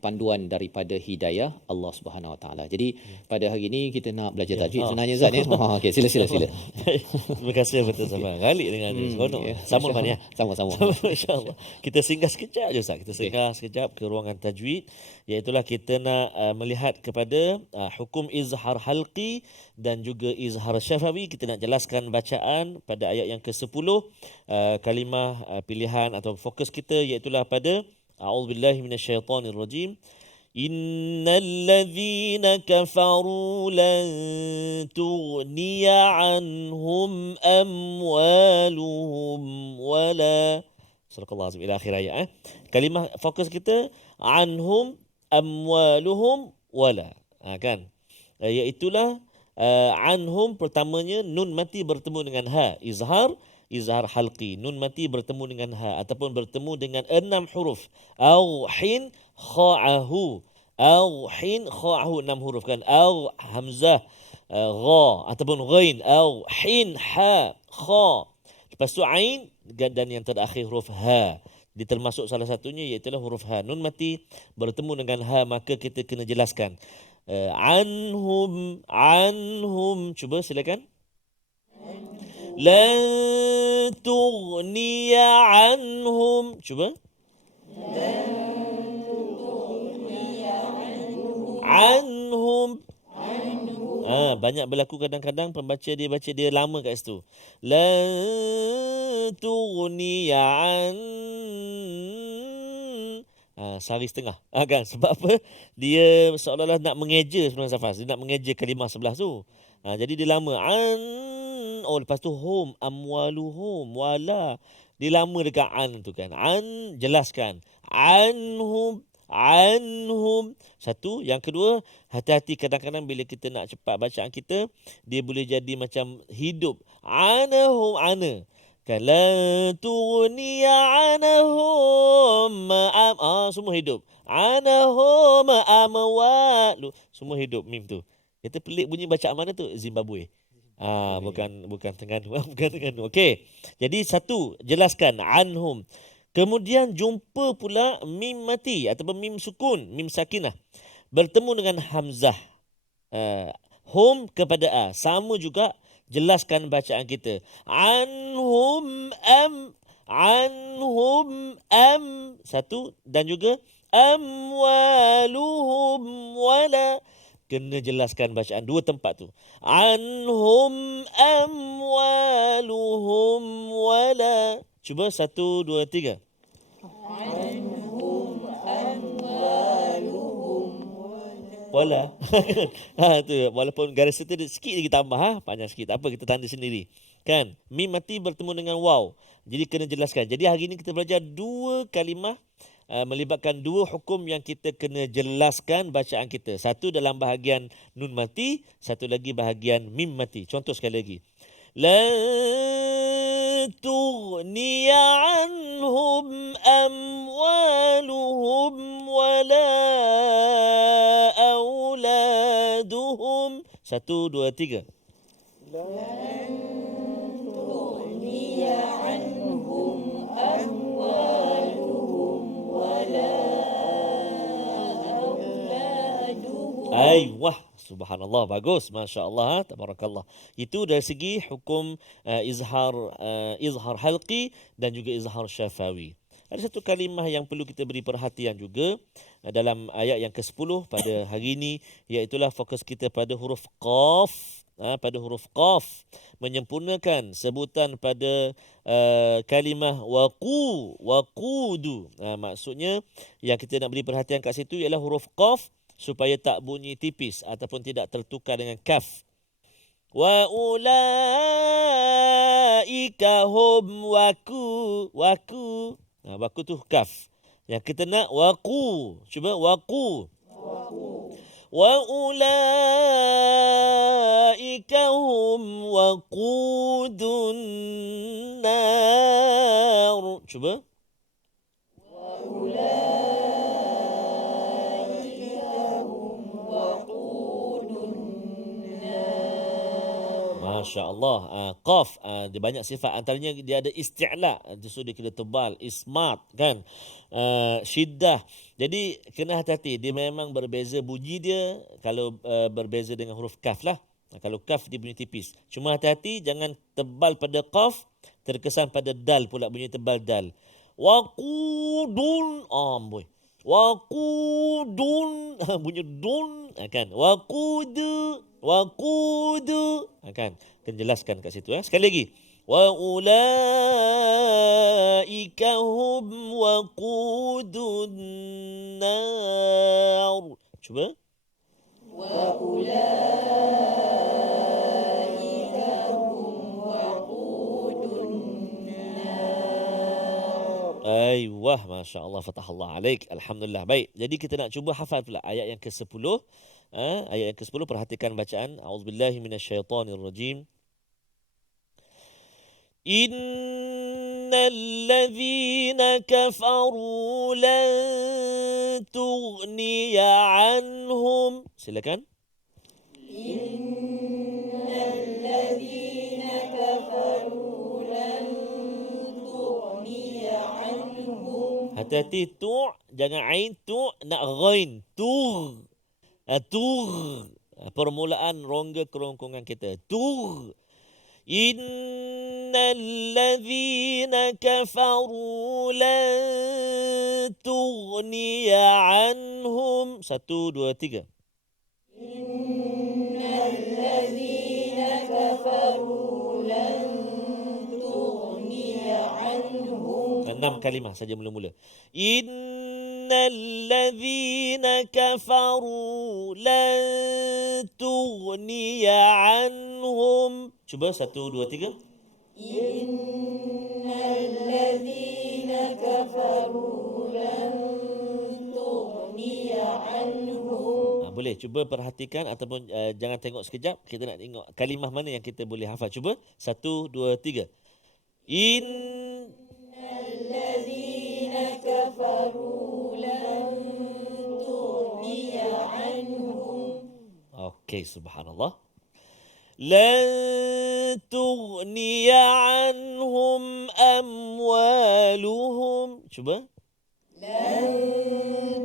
panduan daripada hidayah Allah Subhanahu Wa Taala. Jadi pada hari ini kita nak belajar tajwid sebenarnya Zat ya. Okey, sila. Terima kasih betul sama. Galik dengan seronok. Sama Fani ya. Sama-sama. Insya-Allah. Kita singgah sekejap je Ustaz. Kita singgah sekejap ke ruangan tajwid, iaitu kita nak melihat kepada hukum izhar halqi dan juga izhar syafawi. Kita nak jelaskan bacaan pada ayat yang ke-10. Kalimah pilihan atau fokus kita iaitu pada a'udzubillahi minasyaitonirrajim. Innal ladzina kafaru lan tughniya anhum amwaluhum wala, Sadaqallahu azim, ila akhir ayat. Kalimah fokus kita anhum amwaluhum wala, kan, iaitulah anhum, pertamanya nun mati bertemu dengan ha, izhar halqi, nun mati bertemu dengan ha ataupun bertemu dengan 6 huruf, au hin kha'ahu, 6 huruf kan, au hamzah gha ataupun ghain, au hin ha kha, lepas tu ain dan yang terakhir huruf ha. Dia termasuk salah satunya iaitu huruf ha. Nun mati bertemu dengan ha, maka kita kena jelaskan anhum, cuba silakan. Lan tughniya anhum, cuba. Anhum. Banyak berlaku kadang-kadang pembaca dia baca dia lama kat situ. Lan tughniya an, sehari setengah kan, sebab apa, dia seolah-olah nak mengeja sebenarnya Safas, dia nak mengeja kalimah sebelah tu, jadi dia lama lepas tu hum amwaluhum wala, dia lama dekat an tu kan, jelaskan anhum. Satu. Yang kedua, hati-hati kadang-kadang bila kita nak cepat bacaan kita, dia boleh jadi macam hidup anahum, kan, la tughniya anahum semua hidup, anahum amwalu, semua hidup mim tu. Kita pelik bunyi bacaan mana tu? Zimbabwe. Bukan Terengganu. Bukan Terengganu. Okey. Jadi satu, jelaskan anhum. Kemudian jumpa pula mim mati ataupun mim sukun, mim sakinah bertemu dengan hamzah. Hum kepada a, sama juga Jelaskan bacaan kita. Anhum am. Satu. Dan juga amwaluhum wala. Kena jelaskan bacaan dua tempat tu. Anhum amwaluhum wala. Cuba 1, 2, 3. Wala. Tu walaupun garis itu sikit lagi tambah panjang sikit. Tak apa, kita tanda sendiri. Kan? Mim mati bertemu dengan waw. Jadi kena jelaskan. Jadi hari ini kita belajar dua kalimah melibatkan dua hukum yang kita kena jelaskan bacaan kita. Satu dalam bahagian nun mati, satu lagi bahagian mim mati. Contoh sekali lagi. لن تغني عنهم أموالهم ولا أولادهم 1, 2, 3 Wah, subhanallah, bagus, masya-Allah, tabarakallah. Itu dari segi hukum izhar halqi dan juga izhar syafawi. Ada satu kalimah yang perlu kita beri perhatian juga dalam ayat yang ke-10 pada hari ini, iaitulah fokus kita pada huruf qaf. Pada huruf qaf menyempurnakan sebutan pada kalimah waqudu. Maksudnya yang kita nak beri perhatian kat situ ialah huruf qaf supaya tak bunyi tipis ataupun tidak tertukar dengan kaf. Wa ulaika hum waku. Waku tu kaf. Yang kita nak waqu. Cuba waqu. Wa ulaika hum waqudun nar. Cuba. Masya Allah. Qaf dia banyak sifat, antaranya dia ada isti'la, so dia kena tebal, ismat kan, syiddah. Jadi kena hati-hati, dia memang berbeza bunyi dia kalau berbeza dengan huruf kaf lah. Kalau kaf dia bunyi tipis. Cuma hati-hati jangan tebal pada qaf terkesan pada dal pula, bunyi tebal dal. Waqudun boy. Waqudun bunyi dun kan. Waqudu kan. Kena jelaskan kat situ. Sekali lagi. Wa ulaika hum waqudun nar. Cuba. Wa ulaika hum waqudun nar. Wah, Masya Allah, fatahallah alaik. Alhamdulillah. Baik, jadi kita nak cuba hafal pula ayat yang ke-10. Ayat yang ke-10, perhatikan bacaan. A'udzubillahi minasyaitonirrajim. Innal ladzina kafaru lan tughniya anhum. Silakan. Innal ladzina kafaru lan tughniya anhum. Hati-hati tu, jangan ain tu, nak ghain. Tu. Permulaan rongga kerongkongan kita. Innal ladzina kafaru lan tughniya anhum. 1, 2, 3. Innal ladzina kafaru lan tughniya anhum. 6 kalimah saja mula-mula. Innal ladzina kafaru lan tughniya anhum. Cuba 1, 2, 3. Innal ladzina kafaru lan tughniya anhum. Boleh cuba perhatikan ataupun jangan tengok sekejap. Kita nak tengok kalimah mana yang kita boleh hafal. Cuba 1, 2, 3. Innal ladzina kafaru lan tughniya anhum. Okey, subhanallah. Lan tughniya anhum amwaluhum. Cuba. Lan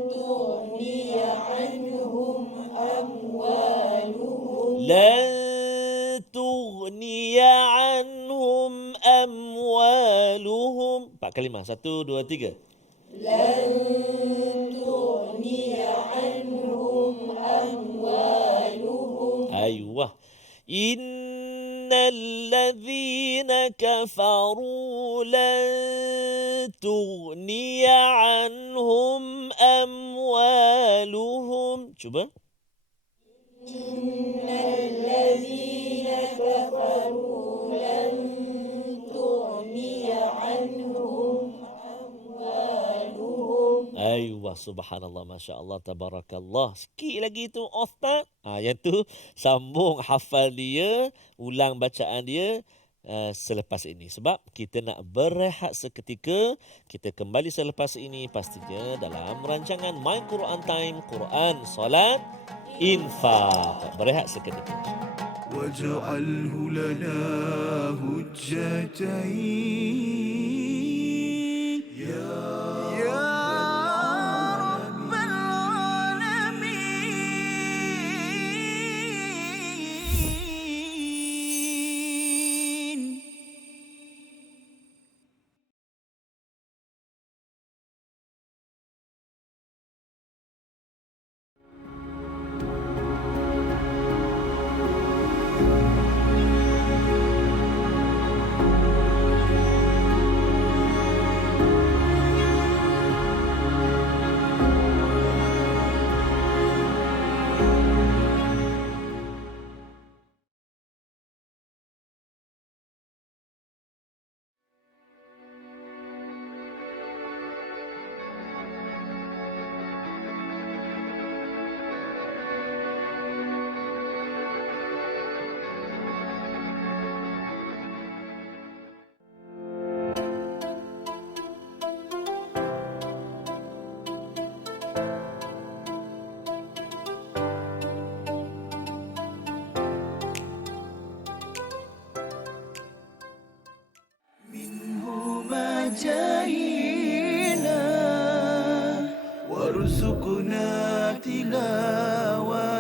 tughniya anhum amwaluhum. Lan tughniya kalimah. 1, 2, 3. Ayuh. Innal ladzina kafaru lan tughniya anhum amwaluhum. Cuba. Ayuh, subhanallah, masya Allah, tabarakallah. Sikit lagi tu Ustaz. Yang tu sambung hafal dia, ulang bacaan dia selepas ini. Sebab kita nak berehat seketika, kita kembali selepas ini pastinya dalam rancangan My Quran Time, Quran, Salat, Infak. Berehat seketika. واجعله لنا هجتين يا رب العالمين. جاهنا وارزقنا تلاوته.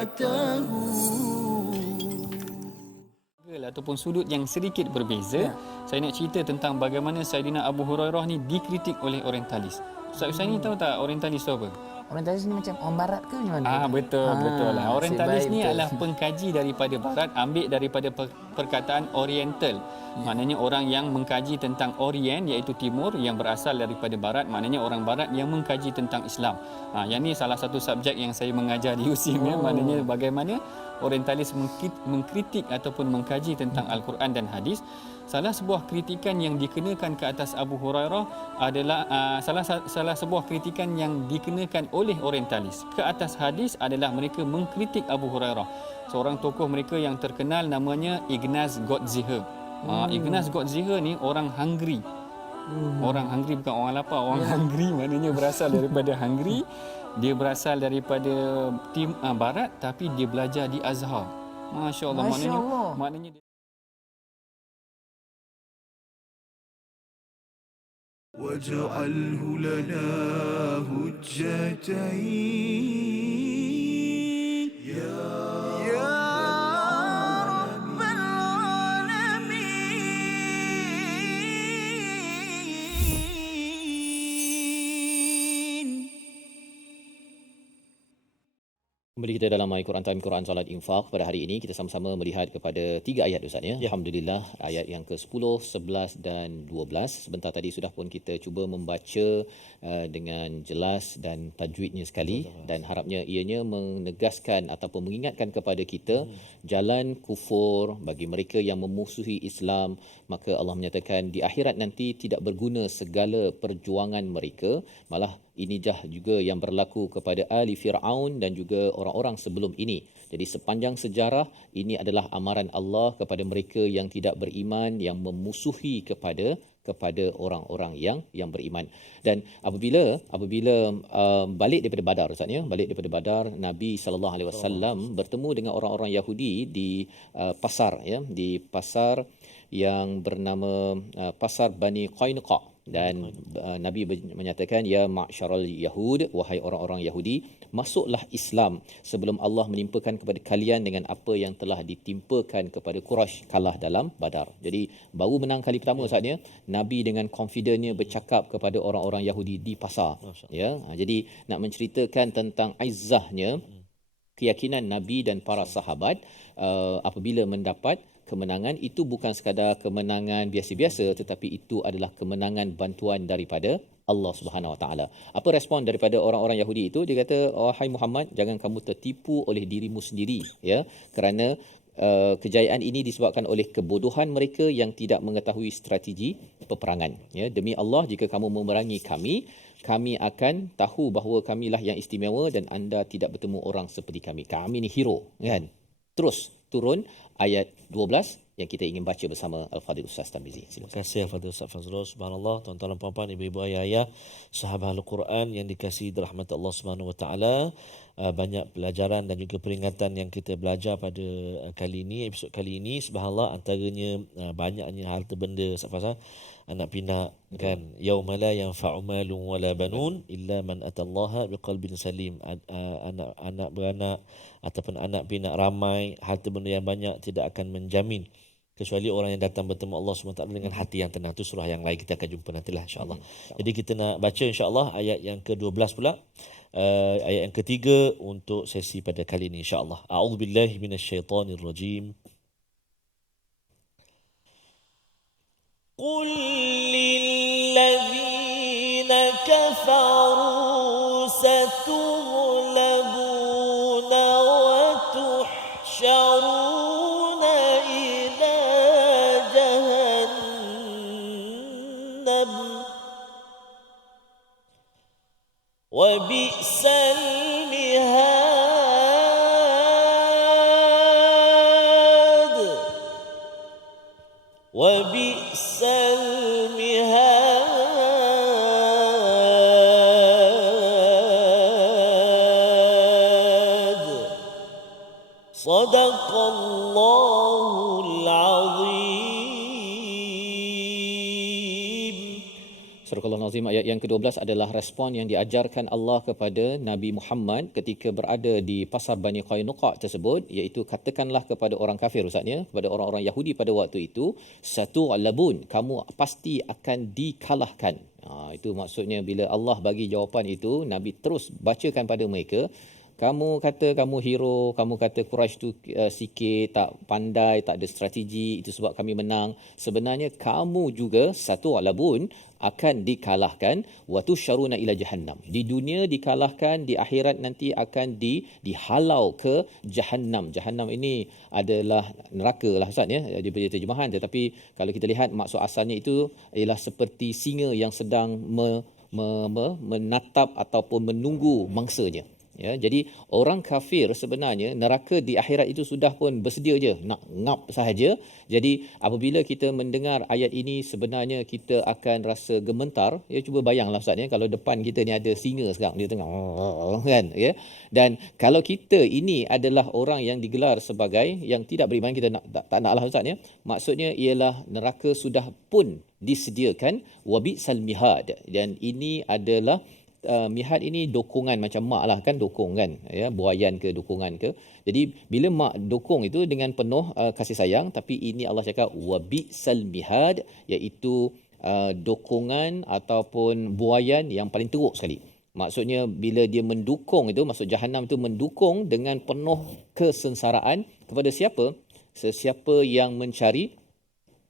Ataupun sudut yang sedikit berbeza. Saya nak cerita tentang bagaimana Saidina Abu Hurairah ni dikritik oleh orientalis. Ustaz Hussaini tahu tak orientalis tu apa? Orientalis ni macam orang barat ke macam mana? Betul lah. Orientalis ni betul. adalah pengkaji daripada barat, ambil daripada perkataan oriental. Maknanya orang yang mengkaji tentang orient, iaitu timur, yang berasal daripada barat, maknanya orang barat yang mengkaji tentang Islam. Yang ni salah satu subjek yang saya mengajar di USIM ya, maknanya bagaimana orientalis mengkritik ataupun mengkaji tentang Al-Quran dan hadis. Salah sebuah kritikan yang dikenakan ke atas Abu Hurairah adalah salah sebuah kritikan yang dikenakan oleh orientalis ke atas hadis adalah mereka mengkritik Abu Hurairah. Seorang tokoh mereka yang terkenal namanya Ignaz Gottsicher. Ignaz Gottsicher ni orang Hungary. Orang Hungary bukan orang lapar, orang Hungary maknanya berasal daripada Hungary. Dia berasal daripada tim barat tapi dia belajar di Azhar. Masya-Allah, maknanya واجعله لنا هجتين يا رب العالمين. Kembali kita dalam My Quran Time, Quran, Salat, Infak. Pada hari ini kita sama-sama melihat kepada 3 ayat Ustaz ya. Alhamdulillah, ayat yang ke-10, 11 dan 12. Sebentar tadi sudah pun kita cuba membaca dengan jelas dan tajwidnya sekali, dan harapnya ianya menegaskan ataupun mengingatkan kepada kita jalan kufur bagi mereka yang memusuhi Islam. Maka Allah menyatakan di akhirat nanti tidak berguna segala perjuangan mereka, malah ini juga yang berlaku kepada Ali Fir'aun dan juga orang-orang sebelum ini. Jadi sepanjang sejarah ini adalah amaran Allah kepada mereka yang tidak beriman, yang memusuhi kepada orang-orang yang beriman. Dan apabila balik daripada Badar Ustaz ya, balik daripada Badar, Nabi sallallahu alaihi wasallam bertemu dengan orang-orang Yahudi di pasar ya, di pasar yang bernama pasar Bani Qainuqa. dan Nabi menyatakan ya ma'syaral yahud, wahai orang-orang Yahudi, masuklah Islam sebelum Allah menimpakan kepada kalian dengan apa yang telah ditimpakan kepada Quraisy kalah dalam Badar. Jadi baru menang kali pertama saatnya Nabi dengan confidentnya bercakap kepada orang-orang Yahudi di pasar. Ya, jadi nak menceritakan tentang izzahnya keyakinan Nabi dan para sahabat apabila mendapat kemenangan. Itu bukan sekadar kemenangan biasa-biasa, tetapi itu adalah kemenangan bantuan daripada Allah Subhanahu Wa Taala. Apa respon daripada orang-orang Yahudi itu? Dia kata, "Wahai Muhammad, jangan kamu tertipu oleh dirimu sendiri, ya, kerana kejayaan ini disebabkan oleh kebodohan mereka yang tidak mengetahui strategi peperangan. Ya, demi Allah, jika kamu memerangi kami, kami akan tahu bahawa kamilah yang istimewa dan anda tidak bertemu orang seperti kami. Kami ni hero." Kan? Terus turun ayat 12 yang kita ingin baca bersama Al-Fadhil Ustaz Tarmizi. Terima kasih Al-Fadhil Ustaz Fazrul. Subhanallah, tuan-tuan dan puan-puan, ibu-ibu, ayah-ayah, sahabat Al-Quran yang dikasihi rahmat Allah Subhanahu Wa Taala. Banyak pelajaran dan juga peringatan yang kita belajar pada kali ini, episod kali ini. Subhanallah, antaranya banyaknya harta benda, Ustaz, anak pinak kan, yauma la yanfa'u malun wala banun illa man atallaha biqalbin salim. Anak beranak ataupun anak pinak ramai, harta benda yang banyak tidak akan menjamin kecuali orang yang datang bertemu Allah SWT dengan hati yang tenang. Itu surah yang lain, kita akan jumpa nantilah insya-Allah. Jadi kita nak baca insya-Allah ayat yang ke-12 pula, ayat yang ketiga untuk sesi pada kali ini insya-Allah. A'udzubillahi minasyaitonirrajim. قل للذين كفروا ستغلبون وتحشرون إلى جهنم وبئس المهاد وبئس المهاد صدق الله العظيم. Surah Al-Nazim ayat yang ke-12 adalah respon yang diajarkan Allah kepada Nabi Muhammad ketika berada di pasar Bani Qainuqa tersebut, iaitu katakanlah kepada orang kafir, ustaznya, kepada orang-orang Yahudi pada waktu itu, satu alabun, kamu pasti akan dikalahkan. Itu maksudnya bila Allah bagi jawapan itu, Nabi terus bacakan pada mereka, kamu kata kamu hero, kamu kata Quraisy tu sikit, tak pandai, tak ada strategi, itu sebab kami menang. Sebenarnya kamu juga satu alabun akan dikalahkan, wa tusyaruna ila jahannam. Di dunia dikalahkan, di akhirat nanti akan dihalau ke jahannam. Jahannam ini adalah neraka lah Ustaz, ya, diberi terjemahan, tetapi kalau kita lihat maksud asalnya itu ialah seperti singa yang sedang menatap ataupun menunggu mangsanya. Ya, jadi orang kafir sebenarnya neraka di akhirat itu sudah pun bersedia je, nak ngap sahaja. Jadi apabila kita mendengar ayat ini, sebenarnya kita akan rasa gemetar. Ya, cuba bayanglah Ustaz, ya, kalau depan kita ni ada singa sekarang, dia tengah kan, ya. Dan kalau kita ini adalah orang yang digelar sebagai yang tidak beriman, kita tak naklah Ustaz, ya. Maksudnya ialah neraka sudah pun disediakan, wabisal mihad, dan ini adalah mihad ini dokongan, macam mak lah kan, dokong kan, ya, buayan ke dokongan ke. Jadi bila mak dokong itu dengan penuh kasih sayang, tapi ini Allah cakap wabisal mihad, iaitu dokongan ataupun buayan yang paling teruk sekali. Maksudnya bila dia mendukung itu, maksud Jahannam itu mendukung dengan penuh kesengsaraan kepada siapa? Sesiapa yang mencari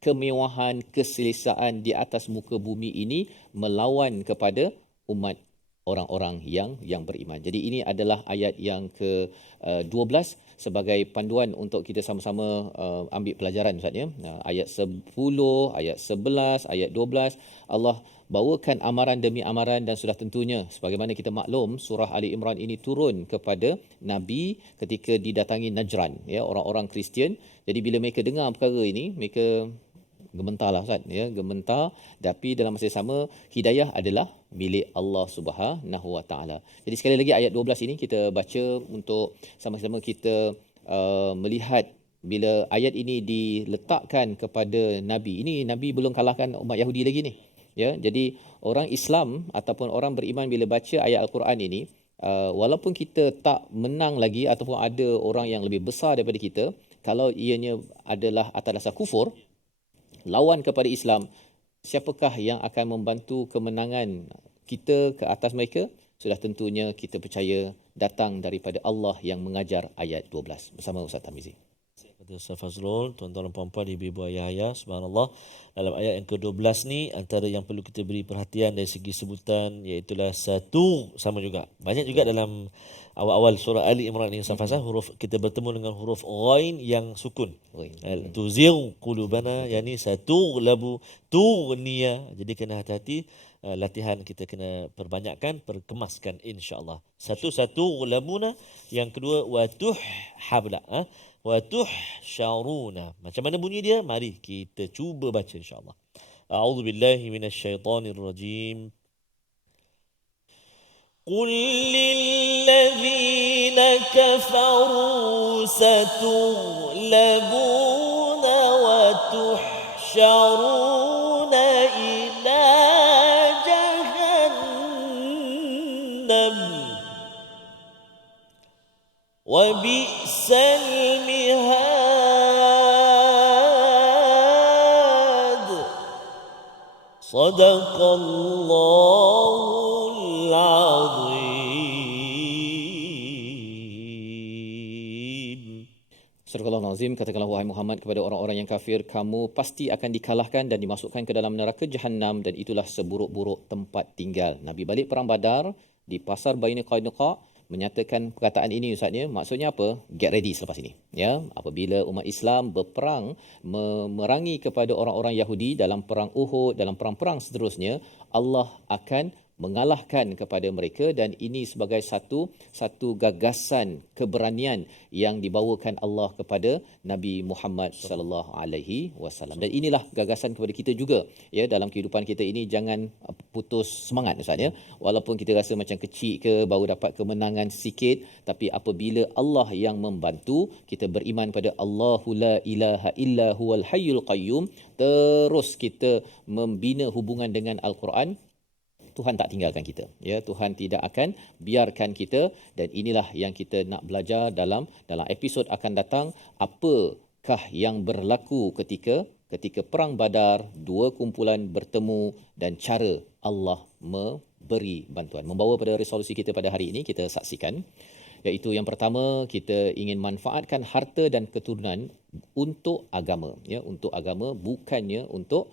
kemewahan, keselesaan di atas muka bumi ini melawan kepada umat orang-orang yang beriman. Jadi ini adalah ayat yang ke-12 sebagai panduan untuk kita sama-sama ambil pelajaran Ustaz, ya. Ayat 10, ayat 11, ayat 12 Allah bawakan amaran demi amaran, dan sudah tentunya sebagaimana kita maklum surah Ali Imran ini turun kepada Nabi ketika didatangi Najran, ya, orang-orang Kristian. Jadi bila mereka dengar perkara ini, mereka gementarlah Ustaz, ya, gementar. Tapi dalam masa yang sama, hidayah adalah milik Allah Subhanahu Wa Taala. Jadi sekali lagi ayat 12 ini kita baca untuk sama-sama kita melihat bila ayat ini diletakkan kepada Nabi. Ini Nabi belum kalahkan umat Yahudi lagi ni. Ya, jadi orang Islam ataupun orang beriman bila baca ayat Al-Quran ini, walaupun kita tak menang lagi ataupun ada orang yang lebih besar daripada kita, kalau ianya adalah atas dasar kufur, lawan kepada Islam, siapakah yang akan membantu kemenangan kita ke atas mereka? Sudah tentunya kita percaya datang daripada Allah yang mengajar ayat 12 bersama Ustaz Tamizi. Kata Ustaz Fazrul, tuan-tuan dan puan-puan, ibu-ibu, ayah-ayah, subhanallah, dalam ayat yang ke-12 ni antara yang perlu kita beri perhatian dari segi sebutan iaitulah satu, sama juga. Banyak juga dalam awal-awal surah Ali Imran ni Ustaz Fazrul, huruf kita bertemu dengan huruf ghain yang sukun. Tuzigh qulubana, yakni satu labu tughniya. Jadi kena hati-hati, latihan kita kena perbanyakkan, perkemaskan insya-Allah. Satu labuna, yang kedua watuh habla, watuh syaruna. Macam mana bunyi dia? Mari kita cuba baca insya-Allah. A'udzubillahi minasyaitonir rajim. قل للذين كفروا ستغلبون وتحشرون إلى جهنم وبئس المهاد صدق الله العظيم. Surah Al-Nazim, katakanlah wahai Muhammad kepada orang-orang yang kafir, kamu pasti akan dikalahkan dan dimasukkan ke dalam neraka Jahannam dan itulah seburuk-buruk tempat tinggal. Nabi balik perang Badar di pasar Bani Qainuqa menyatakan perkataan ini Ustaznya, maksudnya apa? Get ready selepas ini. Ya, apabila umat Islam berperang memerangi kepada orang-orang Yahudi dalam perang Uhud, dalam perang-perang seterusnya, Allah akan mengalahkan kepada mereka dan ini sebagai satu gagasan keberanian yang dibawakan Allah kepada Nabi Muhammad sallallahu alaihi wasallam. Dan inilah gagasan kepada kita juga ya, dalam kehidupan kita ini. Jangan putus semangat Ustaz ya. Walaupun kita rasa macam kecil ke, baru dapat kemenangan sikit, tapi apabila Allah yang membantu, kita beriman pada Allahu la ilaha illa huwal hayyul qayyum, terus kita membina hubungan dengan Al-Quran, Tuhan tak tinggalkan kita. Ya, Tuhan tidak akan biarkan kita dan inilah yang kita nak belajar dalam episod akan datang. Apakah yang berlaku ketika perang Badar, dua kumpulan bertemu dan cara Allah memberi bantuan. Membawa pada resolusi kita pada hari ini, kita saksikan, iaitu yang pertama, kita ingin manfaatkan harta dan keturunan untuk agama, ya, untuk agama, bukannya untuk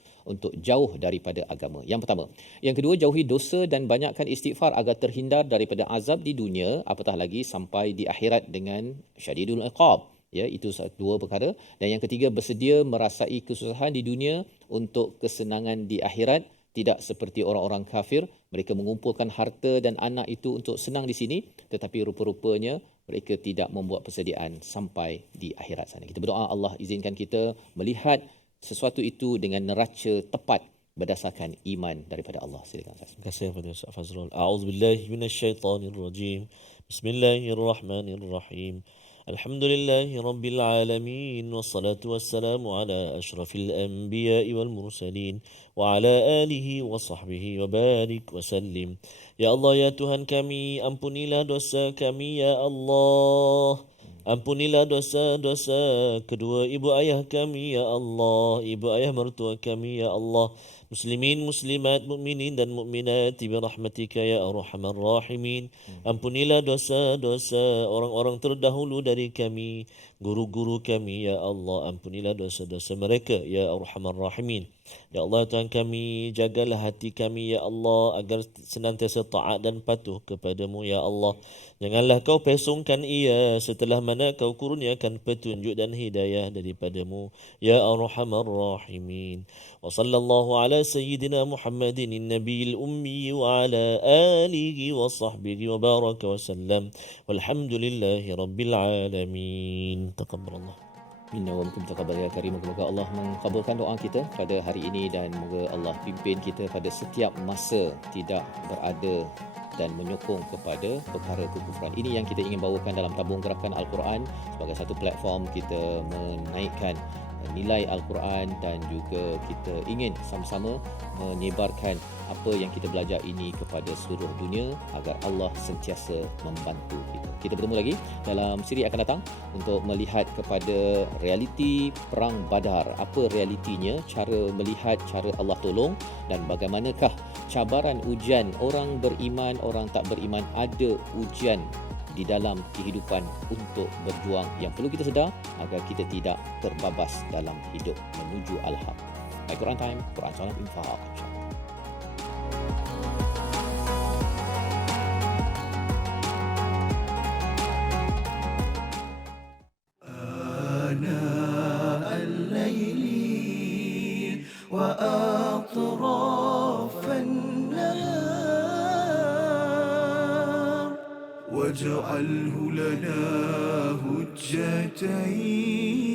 jauh daripada agama. Yang pertama. Yang kedua, jauhi dosa dan banyakkan istighfar agar terhindar daripada azab di dunia, apatah lagi sampai di akhirat dengan syadidul iqab. Ya, itu dua perkara. Dan yang ketiga, bersedia merasai kesusahan di dunia untuk kesenangan di akhirat. Tidak seperti orang-orang kafir, mereka mengumpulkan harta dan anak itu untuk senang di sini, tetapi rupa-rupanya mereka tidak membuat persediaan sampai di akhirat sana. Kita berdoa Allah izinkan kita melihat sesuatu itu dengan neraca tepat berdasarkan iman daripada Allah. Silakan Ustaz. Terima kasih kepada Ustaz Fazrul. A'udzubillahi minasyaitonirrajim. Bismillahirrahmanirrahim. Alhamdulillahi Rabbil Alamin. Wassalatu wassalamu ala ashrafil anbiya'i wal mursalin wa ala alihi wa sahbihi wa barik wa sallim. Ya Allah, ya Tuhan kami, ampunilah dosa kami ya Allah. Ampunilah dosa-dosa kedua ibu ayah kami ya Allah, ibu ayah mertua kami ya Allah. Muslimin, muslimat, mukminin dan mukminat bi rahmatika ya arhamar rahimin. Ampunilah dosa-dosa orang-orang terdahulu dari kami, guru-guru kami ya Allah. Ampunilah dosa-dosa mereka ya arhamar rahimin. Ya Allah, Tuhan kami, jagalah hati kami ya Allah agar senantiasa taat dan patuh kepadamu ya Allah. Janganlah kau pesongkan ia setelah mana kau kurniakan petunjuk dan hidayah daripadamu ya arhamar rahimin. Wa sallallahu ala sayyidina Muhammadin nabiyil ummi wa ala alihi wa sahbihi wa baraka wa sallam. Walhamdulillahi rabbil alamin. Taqabbalallah. Minna wa minkum taqabbal ya karim. Moga Allah mengabulkan doa kita pada hari ini dan moga Allah pimpin kita pada setiap masa tidak berada dan menyokong kepada perkara kekufuran. Ini yang kita ingin bawakan dalam tabung gerakan Al-Quran sebagai satu platform kita menaikkan nilai Al-Quran dan juga kita ingin sama-sama menyebarkan apa yang kita belajar ini kepada seluruh dunia agar Allah sentiasa membantu kita. Kita bertemu lagi dalam siri akan datang untuk melihat kepada realiti Perang Badar. Apa realitinya, cara melihat, cara Allah tolong dan bagaimanakah cabaran ujian orang beriman, orang tak beriman, ada ujian di dalam kehidupan untuk berjuang yang perlu kita sedar agar kita tidak terbabas dalam hidup menuju Al-Haq. My Quran Time, Quran Salam Infaq. آناء الليل وأطراف النهار واجعله لنا هجتين